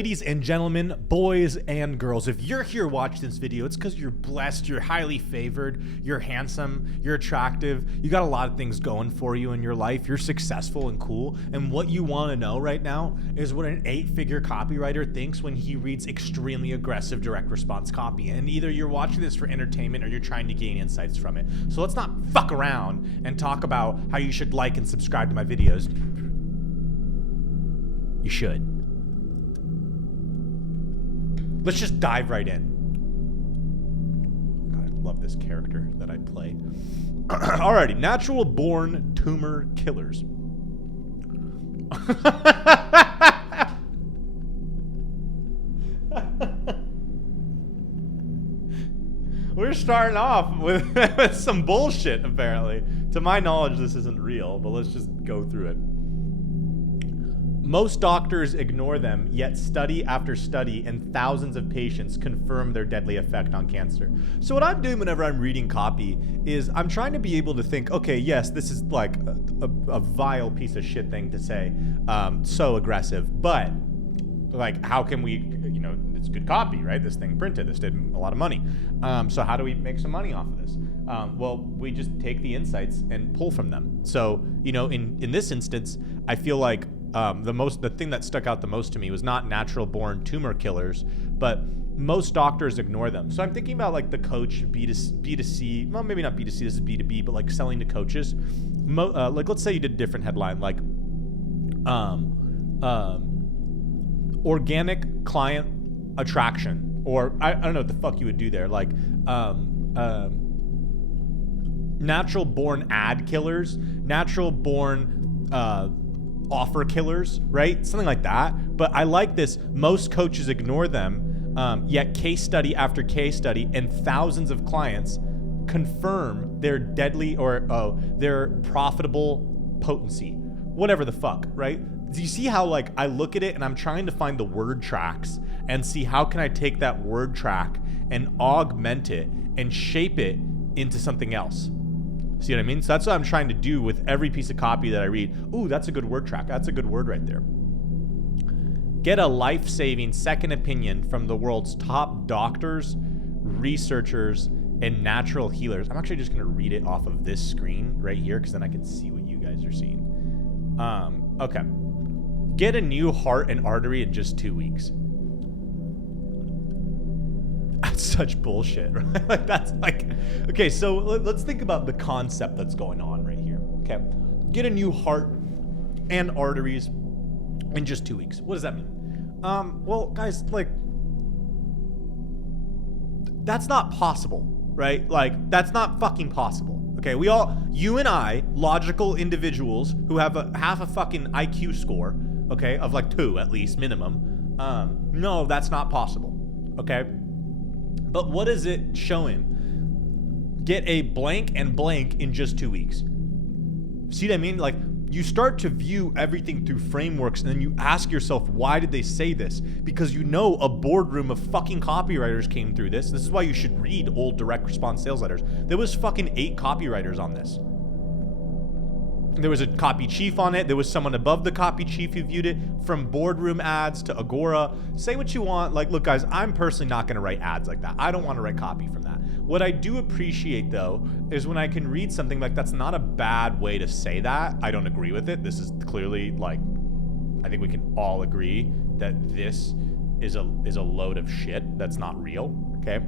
Ladies and gentlemen, boys and girls, if you're here watching this video, it's because you're blessed, you're highly favored, you're handsome, you're attractive, you got a lot of things going for you in your life, you're successful and cool, and what you want to know right now is what an 8-figure copywriter thinks when he reads extremely aggressive direct response copy. And either you're watching this for entertainment or you're trying to gain insights from it. So let's not fuck around and talk about how you should like and subscribe to my videos. You should. Let's just dive right in. God, I love this character that I play. Alrighty, natural born tumor killers. We're starting off with some bullshit, apparently. To my knowledge, this isn't real, but let's just go through it. Most doctors ignore them, yet study after study and thousands of patients confirm their deadly effect on cancer. So what I'm doing whenever I'm reading copy is I'm trying to be able to think, okay, yes, this is like a vile piece of shit thing to say, so aggressive, but like, how can we, you know, it's good copy, right? This thing printed, this did a lot of money. So how do we make some money off of this? Well, we just take the insights and pull from them. So, you know, in this instance, I feel like the thing that stuck out the most to me was not natural born tumor killers, but most doctors ignore them. So I'm thinking about like the coach B2C, well, maybe not B2C, this is B2B, but like selling to coaches. Like, let's say you did a different headline, like organic client attraction, or I don't know what the fuck you would do there, like natural born ad killers, natural born offer killers, right? Something like that. But I like this. Most coaches ignore them, yet case study after case study and thousands of clients confirm their deadly or their profitable potency, whatever the fuck, right? Do you see how like I look at it and I'm trying to find the word tracks and see how can I take that word track and augment it and shape it into something else? See what I mean? So that's what I'm trying to do with every piece of copy that I read. Ooh, that's a good word track. That's a good word right there. Get a life-saving second opinion from the world's top doctors, researchers, and natural healers. I'm actually just going to read it off of this screen right here because then I can see what you guys are seeing. Okay. Get a new heart and artery in just 2 weeks. That's such bullshit, right? Like, that's like, okay, so let's think about the concept that's going on right here, okay? Get a new heart and arteries in just 2 weeks. What does that mean? Well, guys, like, that's not possible, right? Like, that's not fucking possible, okay? You and I, logical individuals who have half a fucking IQ score, okay, of like 2 at least, minimum, no, that's not possible, okay? But what is it showing? Get a blank and blank in just 2 weeks. See what I mean? Like, you start to view everything through frameworks and then you ask yourself, why did they say this? Because you know a boardroom of fucking copywriters came through this. This is why you should read old direct response sales letters. There was fucking 8 copywriters on this. There was a copy chief on it. There was someone above the copy chief who viewed it. From boardroom ads to Agora. Say what you want. Like, look, guys, I'm personally not going to write ads like that. I don't want to write copy from that. What I do appreciate, though, is when I can read something like that's not a bad way to say that. I don't agree with it. This is clearly, like, I think we can all agree that this is a load of shit that's not real, okay?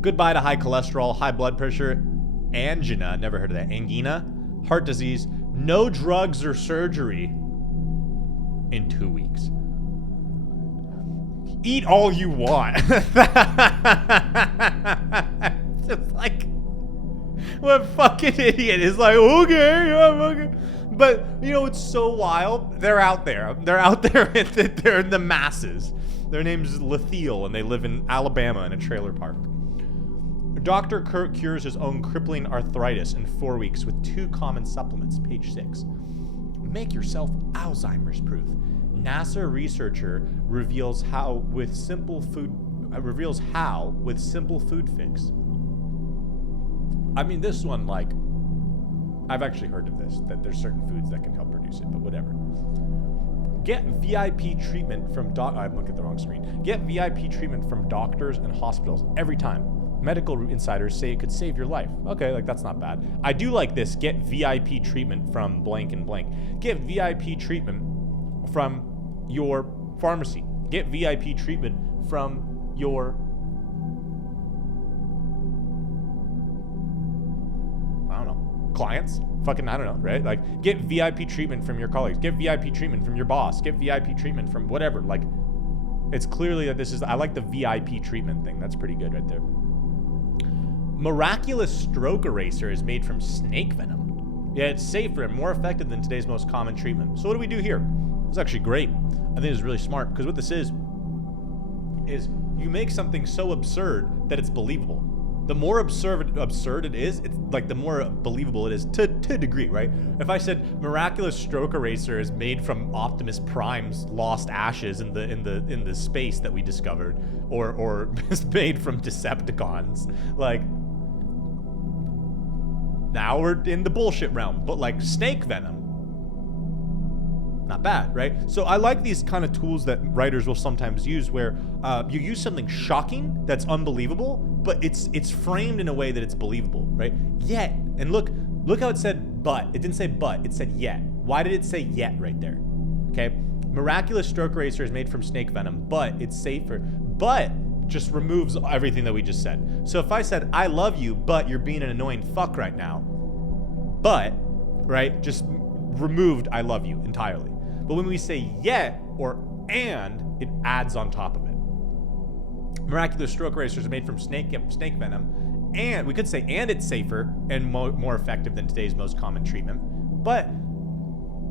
Goodbye to high cholesterol, high blood pressure, angina, never heard of that, angina, heart disease, no drugs or surgery in 2 weeks. Eat all you want. Just like, what fucking idiot is like, okay, yeah, fucking. But, you know, it's so wild. They're out there. They're out there. They're in the masses. Their name is Lethiel, and they live in Alabama in a trailer park. Dr. Kurt cures his own crippling arthritis in 4 weeks with 2 common supplements, page 6. Make yourself Alzheimer's proof. NASA researcher reveals how with simple food fix. I mean, this one, like, I've actually heard of this, that there's certain foods that can help produce it, but whatever. Get VIP treatment from I'm looking at the wrong screen. Get VIP treatment from doctors and hospitals every time. Medical insiders say it could save your life. Okay, like that's not bad. I do like this. Get VIP treatment from blank and blank. Get VIP treatment from your pharmacy. Get VIP treatment from your clients, fucking, I don't know, right? Like, get VIP treatment from your colleagues, get VIP treatment from your boss, get VIP treatment from whatever. Like, it's clearly that this is, I like the VIP treatment thing. That's pretty good right there. Miraculous stroke eraser is made from snake venom. Yeah, it's safer and more effective than today's most common treatment. So what do we do here? It's actually great. I think it's really smart, because what this is you make something so absurd that it's believable. The more absurd it is, it's like the more believable it is to a degree, right? If I said miraculous stroke eraser is made from Optimus Prime's lost ashes in the space that we discovered, or is made from Decepticons, like, now we're in the bullshit realm. But like snake venom, not bad, right? So I like these kind of tools that writers will sometimes use, where you use something shocking that's unbelievable, but it's framed in a way that it's believable, right? Yet, and look how it said but. It didn't say but, it said yet. Why did it say yet right there? Okay, miraculous stroke eraser is made from snake venom, but it's safer. But just removes everything that we just said. So if I said, I love you, but you're being an annoying fuck right now, but, right, just removed I love you entirely. But when we say yet or and, it adds on top of it. Miraculous stroke erasers are made from snake venom, and we could say and it's safer and more effective than today's most common treatment. But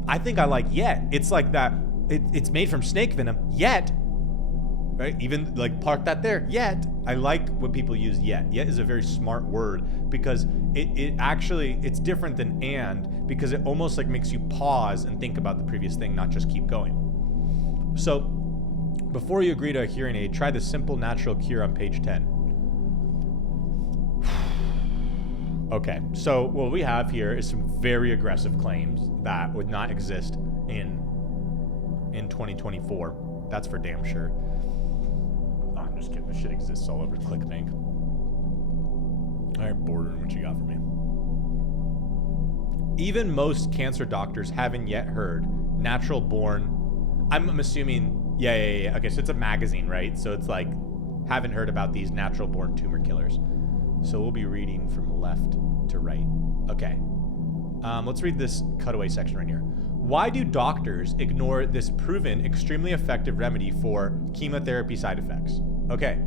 I think I like yet. It's like that. It's made from snake venom, yet, right? Even like park that there. Yet, I like when people use yet. Yet is a very smart word, because it actually, it's different than and, because it almost like makes you pause and think about the previous thing, not just keep going. So before you agree to a hearing aid, try the simple natural cure on page 10. Okay, so what we have here is some very aggressive claims that would not exist in 2024. That's for damn sure. Oh, I'm just kidding. This shit exists all over ClickBank. All right, Boardroom, what you got for me? Even most cancer doctors haven't yet heard natural born. I'm assuming. Yeah. Okay, so it's a magazine, right? So it's like, haven't heard about these natural born tumor killers. So we'll be reading from left to right. Okay. Let's read this cutaway section right here. Why do doctors ignore this proven extremely effective remedy for chemotherapy side effects? Okay,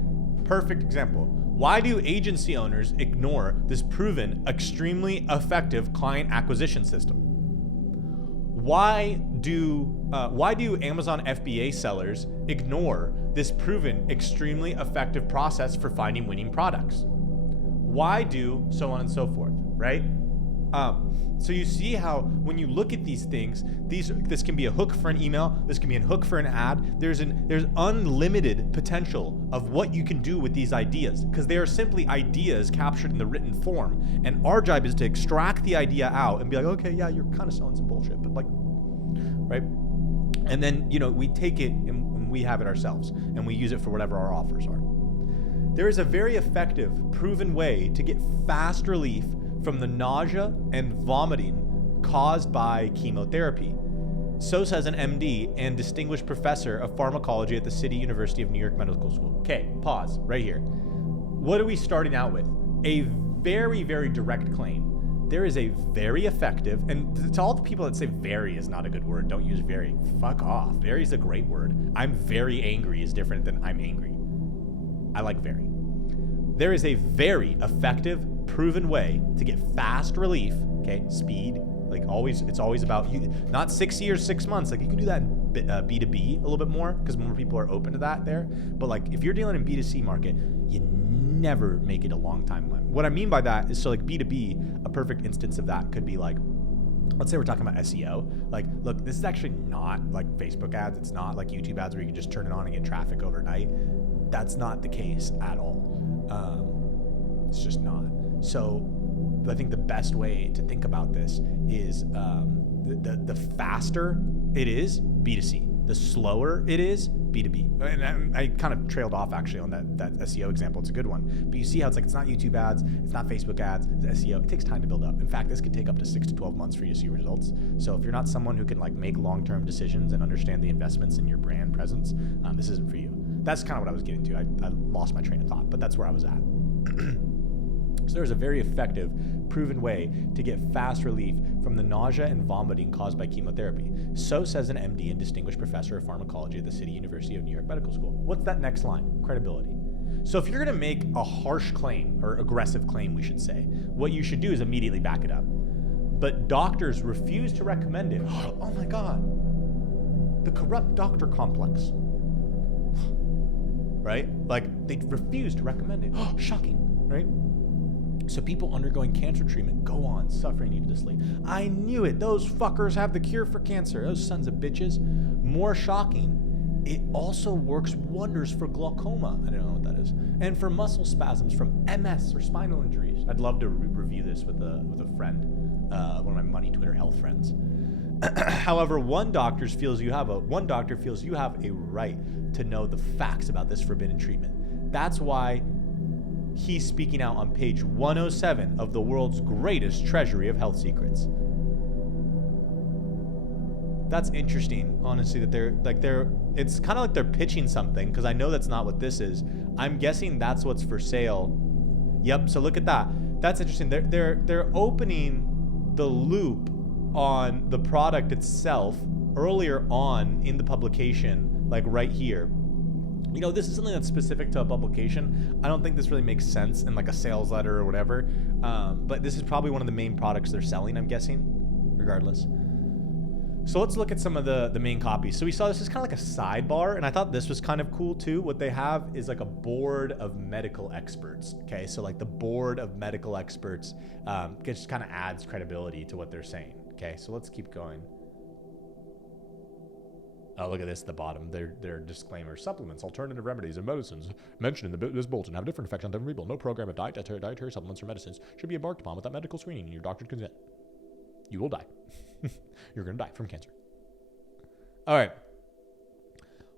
perfect example. Why do agency owners ignore this proven extremely effective client acquisition system? Why do Amazon FBA sellers ignore this proven extremely effective process for finding winning products? Why do so on and so forth, right? So you see how when you look at these things, this can be a hook for an email, this can be a hook for an ad. There's unlimited potential of what you can do with these ideas, because they are simply ideas captured in the written form. And our job is to extract the idea out and be like, okay, yeah, you're kind of selling some bullshit, but like, right? And then, we take it and we have it ourselves and we use it for whatever our offers are. There is a very effective, proven way to get fast relief from the nausea and vomiting caused by chemotherapy. So says an MD and distinguished professor of pharmacology at the City University of New York Medical School. Okay, pause right here. What are we starting out with? A very, very direct claim. There is a very effective, and to all the people that say very is not a good word, don't use very. Fuck off. Very is a great word. I'm very angry is different than I'm angry. I like very. There is a very effective, proven way to get fast relief, okay, speed, like always, it's always about you, not 6 years, 6 months, like you can do that in B2B a little bit more, because more people are open to that there, but like if you're dealing in B2C market, you never make it a long time. What I mean by that is, so like B2B, a perfect instance of that could be like, let's say we're talking about SEO. Like, look, this is actually not like Facebook ads. It's not like YouTube ads where you can just turn it on and get traffic overnight. That's not the case at all. It's just not. So I think the best way to think about this is the faster it is, B2C. the slower it is, B2B. And I kind of trailed off actually on that SEO example. It's a good one. But you see how it's like, it's not YouTube ads, it's not Facebook ads, it's SEO. It takes time to build up. In fact, this could take up to 6 to 12 months for you to see results. So if you're not someone who can like make long-term decisions and understand the investments in your brand presence, this isn't for you. That's kind of what I was getting to. I lost my train of thought, but that's where I was at. So there's a very effective, proven way to get fast relief from the nausea and vomiting caused by chemotherapy. So says an MD and distinguished professor of pharmacology at the City University of New York Medical School. What's that next line? Credibility. So if you're gonna make a harsh claim, or aggressive claim, we should say, what you should do is immediately back it up. But doctors refuse to recommend it. Oh my God. The corrupt doctor complex. Right? Like, they refuse to recommend it. Shocking, right? So people undergoing cancer treatment go on suffering needlessly. I knew it. Those fuckers have the cure for cancer. Those sons of bitches. More shocking, it also works wonders for glaucoma. I don't know what that is. And for muscle spasms from MS or spinal injuries. I'd love to review this with a friend, one of my money Twitter health friends. However, one doctor feels you have a right to know the facts about this forbidden treatment. That's why he's speaking out on page 107 of the world's greatest treasury of health secrets. That's interesting, honestly, that it's kind of like they're pitching something, because I know that's not what this is. I'm guessing that's what's for sale. Yep, so look at that. That's interesting. They're opening the loop on the product itself earlier on in the publication, like right here. You know, this is something that's specific to a publication. I don't think this really makes sense in like a sales letter or whatever, but this is probably one of the main products they're selling, I'm guessing, regardless. So let's look at some of the main copies. So we saw this is kind of like a sidebar, and I thought this was kind of cool too. What they have is like a board of medical experts, okay? So like the board of medical experts just kind of adds credibility to what they're saying, okay? So let's keep going. Oh, look at this at the bottom. Their disclaimer. Supplements, alternative remedies, and medicines mentioned in this bulletin have different effects on different people. No program of dietary supplements or medicines should be embarked upon without medical screening and your doctor's consent. You will die. You're going to die from cancer. All right.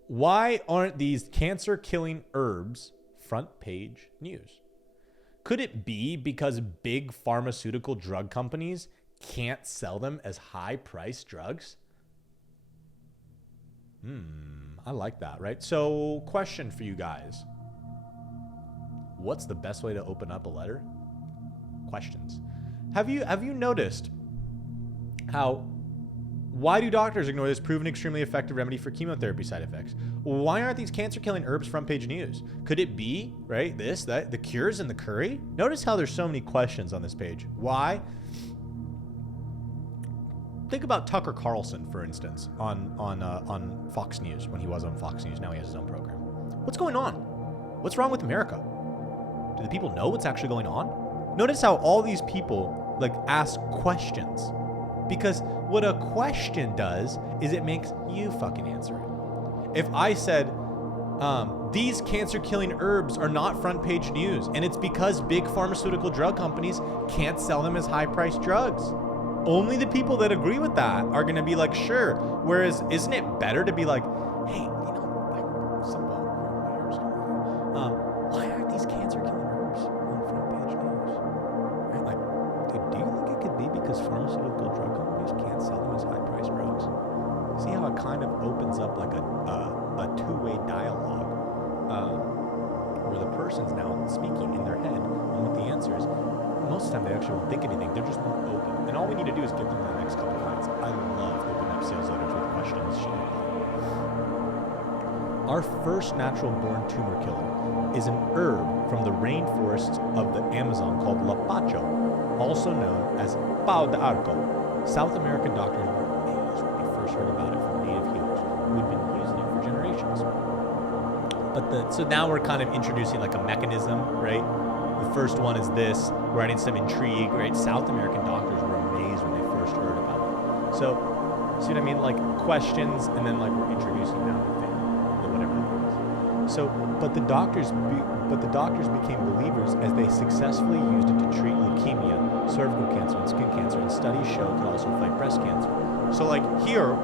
Why aren't these cancer-killing herbs front page news? Could it be because big pharmaceutical drug companies can't sell them as high-priced drugs? I like that, right? So, question for you guys. What's the best way to open up a letter? Questions. Have you noticed why do doctors ignore this proven extremely effective remedy for chemotherapy side effects? Why aren't these cancer-killing herbs front page news? Could it be, right, the cures in the curry? Notice how there's so many questions on this page. Why? Think about Tucker Carlson, for instance, on Fox News, when he was on Fox News. Now he has his own program. What's going on? What's wrong with America? Do the people know what's actually going on? Notice how all these people like ask questions, because what a question does is it makes you fucking answer it. If I said, these cancer-killing herbs are not front page news, and it's because big pharmaceutical drug companies can't sell them as high-priced drugs. Only the people that agree with that are going to be like, sure. Whereas, isn't it better to be like, hey, you know, why aren't these cancer-killing herbs on front page news? Right? Like, dude, do you think it could be because pharmaceutical drug companies can't sell them as high-priced drugs? See how it kind of opens up like a two-way dialogue where the person's now speaking in their head on what the answer is. Most of the time, they actually won't think anything. They're just more open. And all we need to do is get them to the next couple lines. I love opening up sales letters with questions. Shit like that. Our first natural-born tumor killer is an herb from the rainforests of the Amazon called lapacho, also known as pau de arco. South American doctors were amazed when they first heard about it from native healers who had been using it for generations. So now we're kind of introducing like a mechanism, right? The first one is this. We're adding some intrigue, right? South American doctors were amazed when they first heard about it. So, see what I mean? Like questions, and then like we're introducing now the thing, whatever it is. So, but the doctors became believers as they successfully used it to treat leukemia, cervical cancer, and skin cancer, and studies show it could also fight breast cancer. So like here,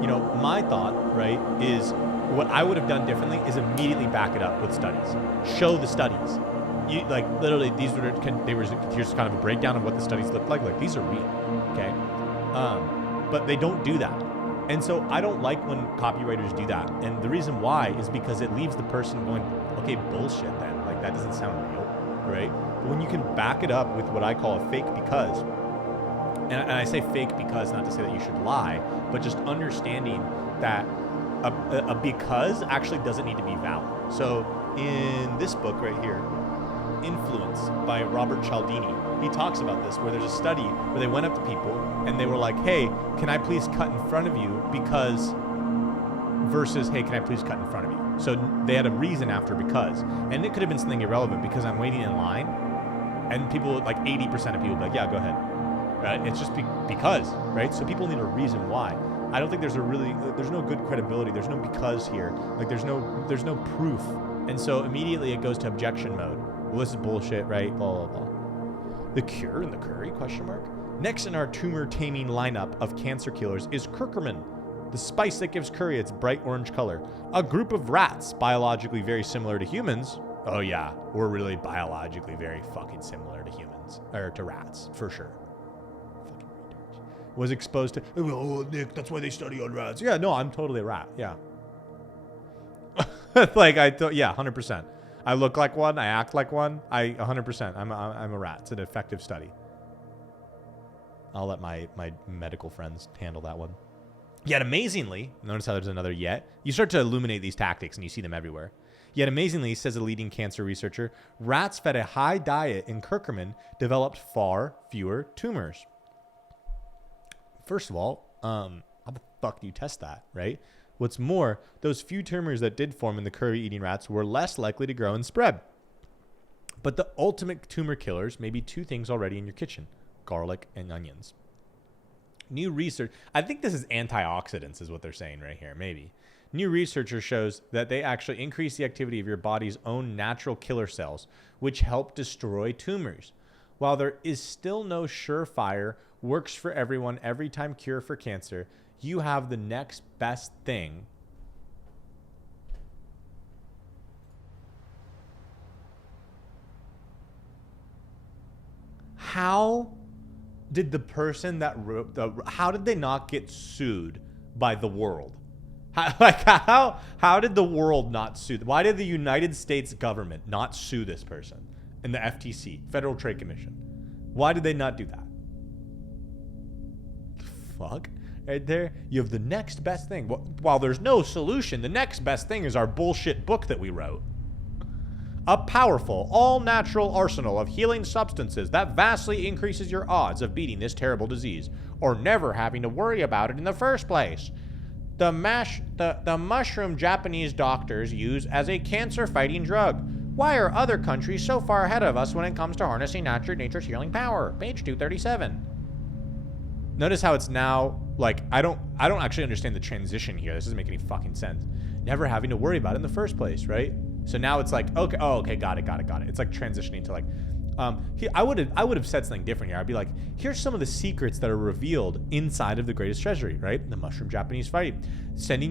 you know, my thought, right, is what I would have done differently is immediately back it up with studies. Show the studies. You, like, literally, these were, here's kind of a breakdown of what the studies look like. Like, these are real, okay? But they don't do that. And so I don't like when copywriters do that. And the reason why is because it leaves the person going, okay, bullshit then. Like, that doesn't sound real, right? But when you can back it up with what I call a fake because, and I say fake because not to say that you should lie, but just understanding that a because actually doesn't need to be valid. So in this book right here, Influence by Robert Cialdini, he talks about this, where there's a study where they went up to people and they were like, hey, can I please cut in front of you because, versus, hey, can I please cut in front of you? So they had a reason after because, and it could have been something irrelevant, because I'm waiting in line, and people, like 80% of people be like, yeah, go ahead, right? It's just because, right? So people need a reason why. I don't think there's no good credibility. There's no because here. Like there's no proof. And so immediately it goes to objection mode. Well, this is bullshit, right? Blah, blah, blah. The cure in the curry, question mark? Next in our tumor taming lineup of cancer killers is curcumin, the spice that gives curry its bright orange color. A group of rats, biologically very similar to humans. Oh yeah, we're really biologically very fucking similar to humans, or to rats, for sure. Fucking retards. Was exposed to, oh, Nick, that's why they study on rats. Yeah, no, I'm totally a rat, yeah. Like, yeah, 100%. I look like one, I act like one, 100%, I'm a rat. It's an effective study. I'll let my medical friends handle that one. Yet amazingly, notice how there's another yet. You start to illuminate these tactics and you see them everywhere. Yet amazingly, says a leading cancer researcher, rats fed a high diet in curcumin developed far fewer tumors. First of all, how the fuck do you test that, right? What's more, those few tumors that did form in the curry-eating rats were less likely to grow and spread. But the ultimate tumor killers may be two things already in your kitchen: garlic and onions. New research, I think this is antioxidants is what they're saying right here, maybe. New research shows that they actually increase the activity of your body's own natural killer cells, which help destroy tumors. While there is still no surefire, works for everyone, every time cure for cancer, you have the next best thing. How did the person that wrote how did they not get sued by the world? How did the world not sue? Why did the United States government not sue this person? And the FTC, Federal Trade Commission. Why did they not do that? Fuck. Right there, you have the next best thing. While there's no solution, the next best thing is our bullshit book that we wrote. A powerful, all-natural arsenal of healing substances that vastly increases your odds of beating this terrible disease, or never having to worry about it in the first place. The mushroom Japanese doctors use as a cancer-fighting drug. Why are other countries so far ahead of us when it comes to harnessing nature's healing power? Page 237. Notice how it's now, like, I don't actually understand the transition here. This doesn't make any fucking sense. Never having to worry about it in the first place, right? So now it's like, okay, oh, okay, got it. It's like transitioning to like, I would have said something different here. I'd be like, here's some of the secrets that are revealed inside of the greatest treasury, right? The mushroom Japanese fighting,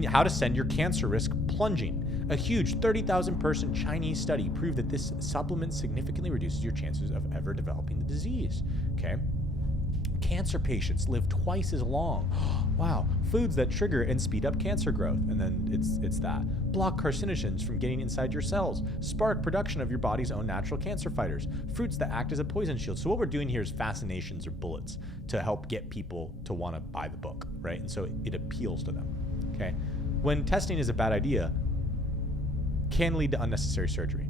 how to send your cancer risk plunging. A huge 30,000 person Chinese study proved that this supplement significantly reduces your chances of ever developing the disease. Okay. Cancer patients live twice as long. Wow. Foods that trigger and speed up cancer growth. And then it's that. Block carcinogens from getting inside your cells. Spark production of your body's own natural cancer fighters. Fruits that act as a poison shield. So what we're doing here is fascinations or bullets to help get people to want to buy the book, right? And so it appeals to them. Okay. When testing is a bad idea, can lead to unnecessary surgery.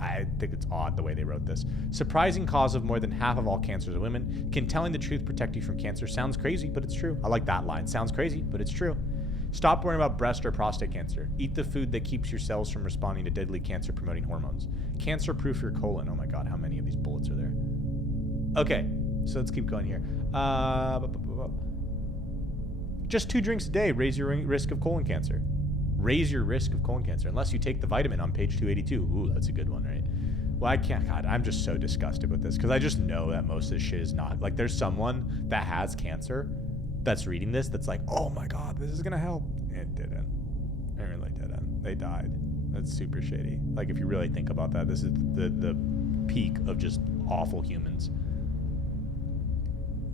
I think it's odd the way they wrote this. Surprising cause of more than half of all cancers in women. Can telling the truth protect you from cancer? Sounds crazy, but it's true. I like that line. Sounds crazy, but it's true. Stop worrying about breast or prostate cancer. Eat the food that keeps your cells from responding to deadly cancer-promoting hormones. Cancer-proof your colon. Oh my God, how many of these bullets are there? Okay, so let's keep going here. Just 2 drinks a day raise your risk of colon cancer. Raise your risk of colon cancer, unless you take the vitamin on page 282. Ooh, that's a good one, right? Well, I can't, God, I'm just so disgusted with this because I just know that most of this shit is not, like, there's someone that has cancer that's reading this that's like, oh my God, this is going to help. It didn't. It really didn't. They died. That's super shady. Like, if you really think about that, this is the peak of just awful humans.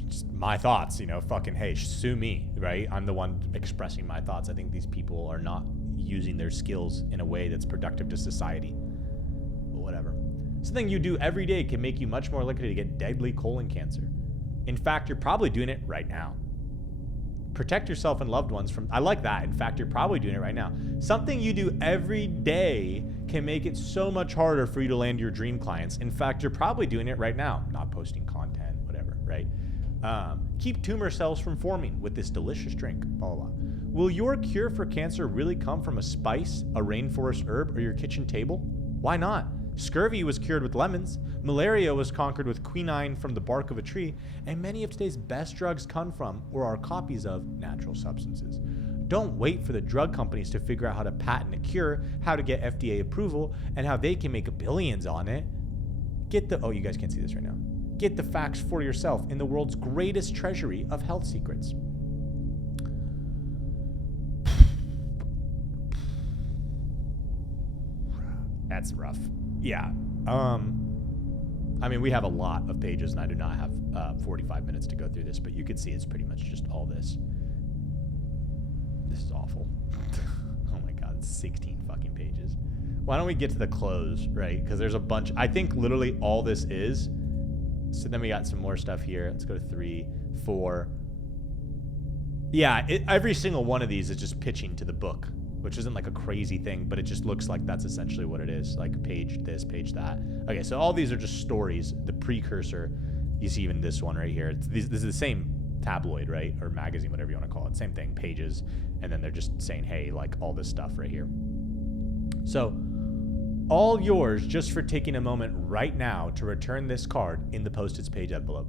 Just my thoughts, you know, fucking, hey, sue me, right? I'm the one expressing my thoughts. I think these people are not using their skills in a way that's productive to society. But whatever. Something you do every day can make you much more likely to get deadly colon cancer. In fact, you're probably doing it right now. Protect yourself and loved ones from, I like that. In fact, you're probably doing it right now. Something you do every day can make it so much harder for you to land your dream clients. In fact, you're probably doing it right now. Not posting content, whatever, right? Keep tumor cells from forming with this delicious drink, blah, blah, blah. Will your cure for cancer really come from a spice, a rainforest herb, or your kitchen table? Why not? Scurvy was cured with lemons, malaria was conquered with quinine from the bark of a tree, and many of today's best drugs come from or are copies of natural substances. Don't wait for the drug companies to figure out how to patent a cure, how to get FDA approval, and how they can make billions on it. Oh, you guys can't see this right now. Get the facts for yourself in the world's greatest treasury of health secrets. That's rough. Yeah. I mean, we have a lot of pages, and I do not have 45 minutes to go through this, but you can see it's pretty much just all this. This is awful. Oh my God, it's 16 fucking pages. Why don't we get to the close, right? Because there's a bunch. I think literally all this is. So then we got some more stuff here. Let's go to 3, 4. Yeah, every single one of these is just pitching to the book, which isn't like a crazy thing, but it just looks like that's essentially what it is. Like page this, page that. Okay, so all these are just stories. The precursor, you see even this one right here. This is the same tabloid, right? Or magazine, whatever you want to call it. Same thing, pages. And then they're just saying, hey, like all this stuff right here. So all yours just for taking a moment right now to return this card in the Post-its page envelope.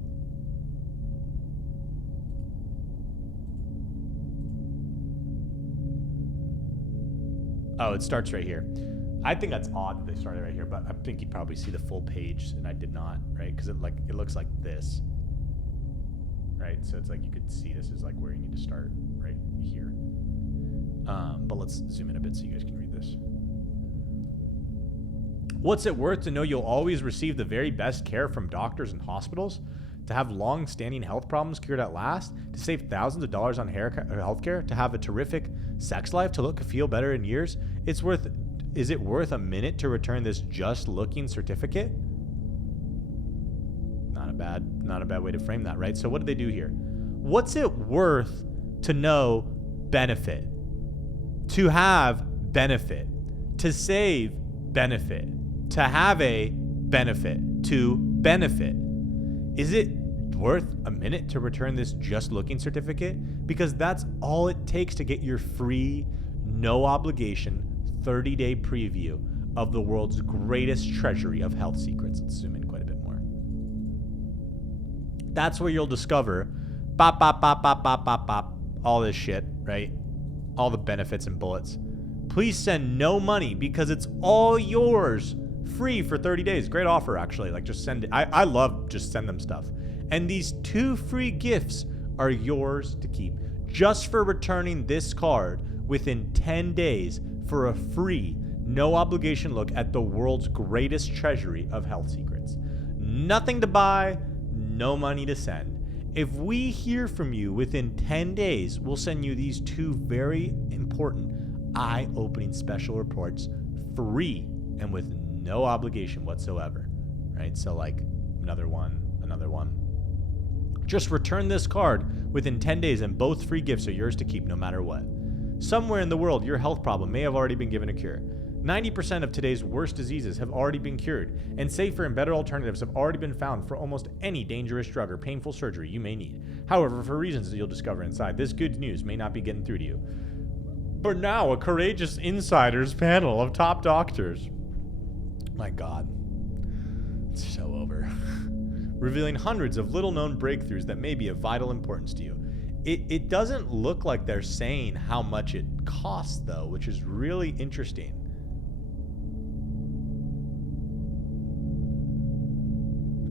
Oh, it starts right here. I think that's odd that they started right here, but I think you'd probably see the full page, and I did not, right? Because it looks like this, right? So it's like you could see this is like where you need to start right here. But let's zoom in a bit so you guys can read this. What's it worth to know you'll always receive the very best care from doctors and hospitals? To have long-standing health problems cured at last? To save thousands of dollars on healthcare? To have a terrific sex life? To look and feel better in years? Is it worth a minute to return this just-looking certificate? Not a bad way to frame that, right? So what did they do here? What's it worth to know benefit? To have benefit? To save benefit? To have a benefit? To benefit? Is it worth a minute to return this just looking certificate? Because that's all it takes to get your free, no obligation, 30-day preview of the world's greatest treasury of health secrets. Let's zoom in quite a bit more. That's where you'll discover bop, bop, bop, bop, bop, bop, bop, all this shit, right? All the benefits and bullets. Please send no money because it's all yours. Free for 30 days. Great offer, actually. Like, just send it. I love just send them stuff. And these 2 free gifts are yours to keep just for returning this card within 10 days for a free, no obligation look at the world's greatest treasury of health secrets. Nothing to buy, no money to send. If we hear from you within 10 days, we'll send you these 2 very important, eye-opening special reports free and with no obligation whatsoever, right? So like another one. Just return this card within 10 days and both free gifts are yours to keep no matter what. Somewhere in the world, your health problem may have already been given a cure. 90% of today's worst diseases have already been cured, and safer and better alternatives have already been found for almost any dangerous drug or painful surgery you may need. However, for reasons that you'll discover inside, this good news may not be getting through to you. But now, a courageous insiders panel of top doctors. My God. It's so over. Revealing hundreds of little-known breakthroughs that may be of vital importance to you. It doesn't look like they're saying how much it costs, though, which is really interesting.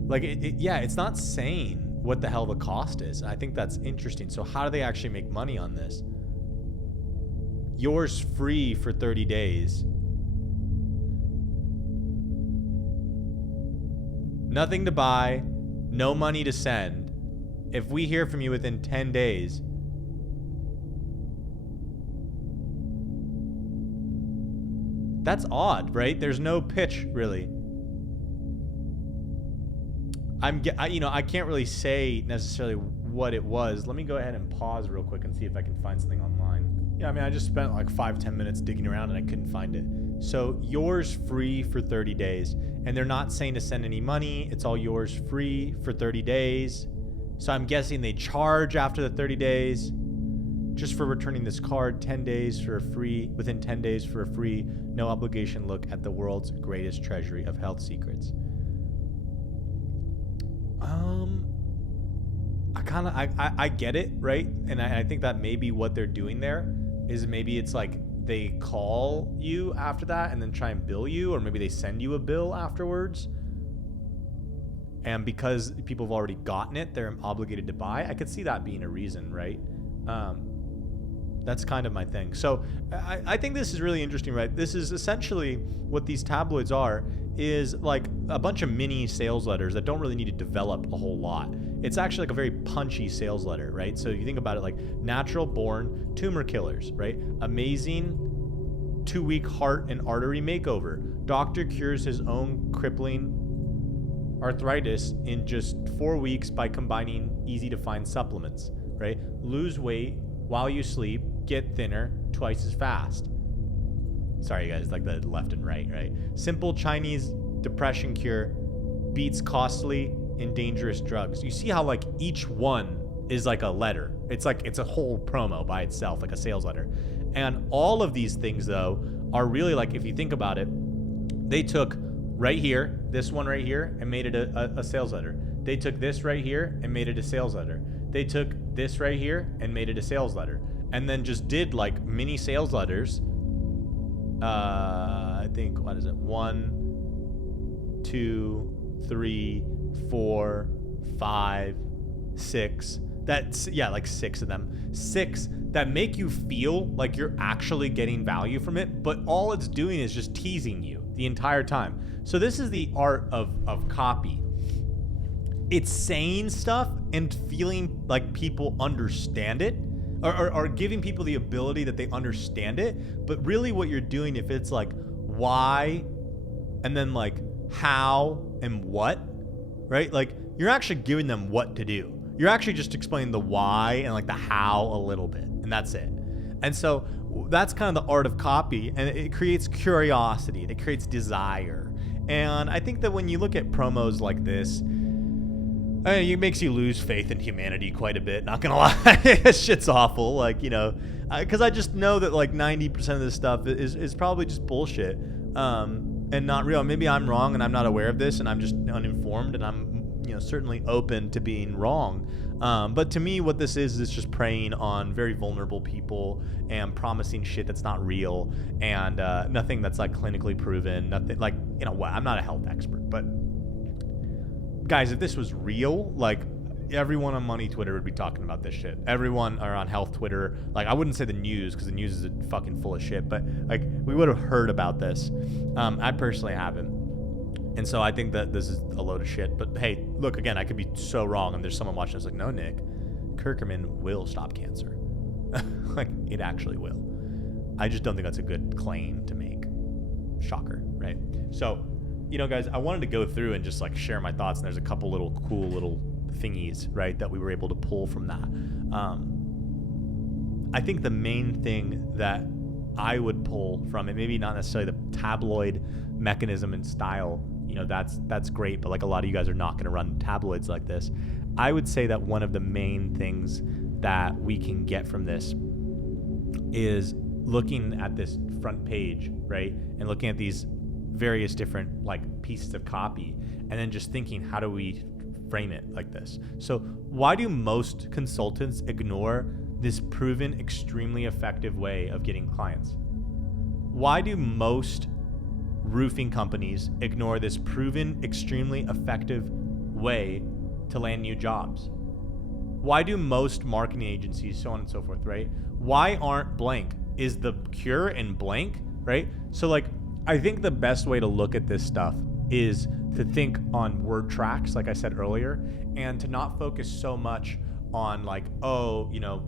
Like, it's not saying what the hell the cost is. I think that's interesting. So how do they actually make money on this? Yours free for 30 days. Nothing to buy, no money to send. If we hear from you within 10 days, that's odd, right? There's no pitch, really. I can't really say necessarily what it was. Let me go ahead and pause real quick and see if I can find something online. Yeah, I mean, I just spent like 5-10 minutes digging around and I couldn't find it. So yours free for 30 days. And they're not saying to send any money. It's all yours free for 30 days. So I'm guessing they charge after the 30 days just for returning this card. 10 days for a free, within 10 days for a free, no obligation look at the world's greatest treasury of health secrets. I get it, right? And I think that maybe what they're doing there is maybe it's like they call you after that and then try and bill you, or maybe they send you a bill afterwards. And because people have already gotten it, they're obligated to buy. I could see that being a reason, right? That's kind of my thing. So I think this is really interesting, right? This is essentially what these tabloids are, is like a bunch of mini sales letters that don't really need to develop a whole lot. It's actually like a very punchy sales letter, right? So you think about it like natural born tumor killers, right? Amazing 2-week heart and artery makeover. Doctor cures his own crippling arthritis in just 4 weeks by combining easy to find supplements, right? Lose weight while you sleep, get thinner twice as fast. Sorry, guys, like the left and right? Simple Chinese depression cure beats costly and dangerous drugs. You see how like each one is like a letter. It's like it's a whole promo by itself, like a sales letter. And all of these things though are really like, if you think about it, they took right here, this one right here, and made it a sales letter. They took this right here and made it a sales letter. They took this right here and made it a sales letter. And then just did like mini sales letters. I think, what is it? 1, 2, 3, 4, 5, 6. That's, yeah, like 6 of them. 6 that make you feel like you're actually getting value from it, but all it's doing is just teasing you the entire time. So this is the art of copy. It's saying stuff and feeling like people understand it, or giving people the ability that they understand it. But really what you're doing, if it's like why and then like how and what, right? Like you're actually giving them what to do. You're actually just explaining the why and like the how a little bit, and that's it. And so that's kind of the art of copy, and it creates curiosity, it creates desire. And I think that when you look at promos like this, it makes you lose faith in humanity quite a bit, not gonna lie. This shit's awful, like, you know, because I just know that like 90% of this stuff is probably just bullshit, and not real. Maybe I'm wrong and I'm not aware of this and I'm just uninformed, and I'm, you know, certainly open to being wrong. But to me, what this is just preying on very vulnerable people and promising shit that's not real, and nothing that's like clinically proven, nothing like, you know what, I'm not a health expert, but guys, if this was real, like everyone on money Twitter would be talking about this shit. Everyone are on health Twitter. Like, I wouldn't say the news, because the news is fucking full of shit, but like we would have heard about this. I personally haven't. And so I think that this is a load of shit. But hey, look, again, I could be so wrong, and there's someone watching this like, no, Nick, Kirkerman will stop cancer. Like, it actually will. I just don't think that's a good claim to make. Shocker, right? So, you know, guys, I wanted to go through and just like share my thoughts, and there's a couple little cool little thingies, right, that we were able to pull from that. I think the main thing that I would pull from it, maybe not necessarily the tabloid mechanism and style, you know, that's great, but like a lot of you guys are not going to run tabloids like this. I would say that one of the main things that we can get from this is looking at this front page, right, and looking at these various different like pieces of copy, and then just thinking, how do we frame it like this? So why do most consultants ignore this proven extremely effective way of getting clients? Why do most roofing companies ignore this proven extremely effective way to land new jobs? Why do most marketing agencies, so on and so forth, right? Why aren't blank? Is the cure in blank, right? So like, I think the best way to look at this stuff is to think on word tracks, like I said earlier, and to not focus so much on like, oh, you know,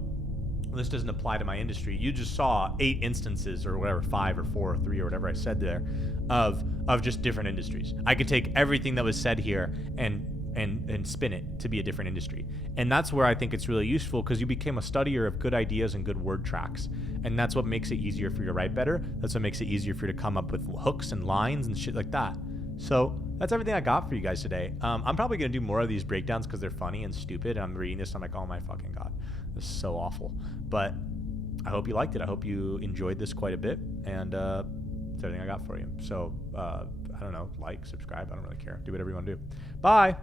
this doesn't apply to my industry. You just saw 8 instances or whatever, 5 or 4 or 3 or whatever I said there of just different industries. I could take everything that was said here and spin it to be a different industry. And that's where I think it's really useful, because you became a studier of good ideas and good word tracks. And that's what makes it easier for you to write better. That's what makes it easier for you to come up with hooks and lines and shit like that. So that's everything I got for you guys today. I'm probably going to do more of these breakdowns because they're funny and stupid. I'm reading this, I'm like, oh my fucking God, this is so awful. But I hope you liked it. I hope you enjoyed this quite a bit. And that's everything I got for you. So I don't know, like, subscribe. I don't really care. Do whatever you want to do. Bye.